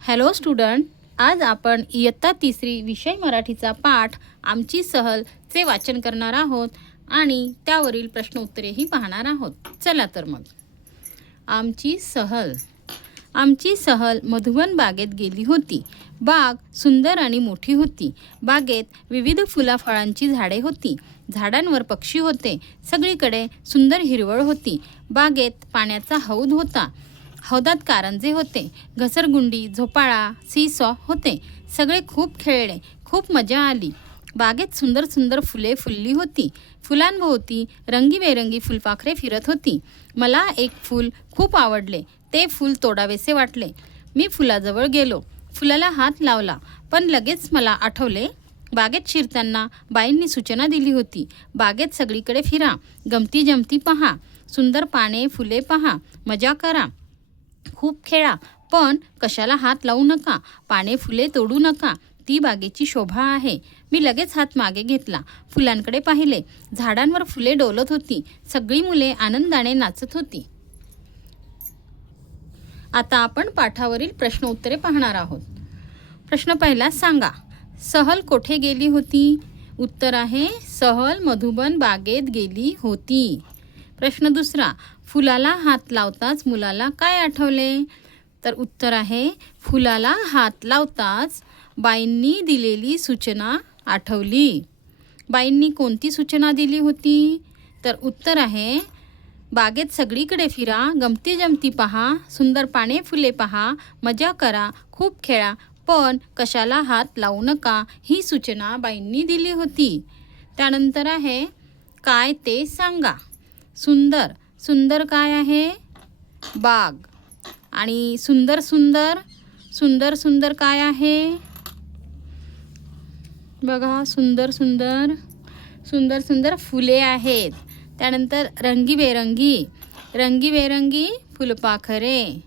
Hello student, आज आपण इयत्ता तिसरी विषय मराठीचा पाठ आमची सहलचे वाचन करणार आहोत आणि त्यावरील प्रश्न उत्तरेही पाहणार आहोत. चला तर मग. आमची सहल मधुवन बागेत गेली होती. बाग सुंदर आणि मोठी होती. बागेत विविध फुलाफळांची झाडे होती. झाडांवर पक्षी होते. सगळीकडे सुंदर हिरवळ होती. बागेत पाण्याचा हौद होता. हौदात कारंजे होते. घसरगुंडी, झोपाळा, सीसॉ होते. सगळे खूप खेळले. खूप मजा आली. बागेत सुंदर सुंदर फुले फुलली होती. फुलांभोवती रंगीबेरंगी फुलपाखरे फिरत होती. मला एक फूल खूप आवडले. ते फूल तोडावेसे वाटले. मी फुलाजवळ गेलो. फुलाला हात लावला. पण लगेच मला आठवले, बागेत शिरताना बाईंनी सूचना दिली होती. बागेत सगळीकडे फिरा. गमती जमती पहा. सुंदर पाने फुले पहा. मजा करा. खूप खेळा. पण कशाला हात लावू नका. पाने फुले तोडू नका. ती बागेची शोभा आहे. मी लगेच हात मागे घेतला. फुलांकडे पाहिले. झाडांवर फुले डोलत होती. सगळी मुले आनंदाने नाचत होती. आता आपण पाठावरील प्रश्न उत्तरे पाहणार आहोत. प्रश्न पहिला, सांगा, सहल कोठे गेली होती? उत्तर आहे, सहल मधुबन बागेत गेली होती. प्रश्न दुसरा, फुलाला हात लावताच मुलाला काय आठवले? तर उत्तर आहे, फुलाला हात लावताच बाईंनी दिलेली सूचना आठवली. बाईंनी कोणती सूचना दिली होती? तर उत्तर आहे, बागेत सगळीकडे फिरा. गमती जमती पहा. सुंदर पाने फुले पहा. मजा करा. खूप खेळा. पण कशाला हात लावू नका. ही सूचना बाईंनी दिली होती. त्यानंतर आहे, काय ते सांगा. सुंदर, सुंदर काय आहे? बाग. आणि सुंदर सुंदर, सुंदर सुंदर काय आहे? बघा, सुंदर सुंदर, सुंदर सुंदर फुले आहेत. त्यानंतर रंगीबेरंगी, रंगीबेरंगी फुलपाखरे.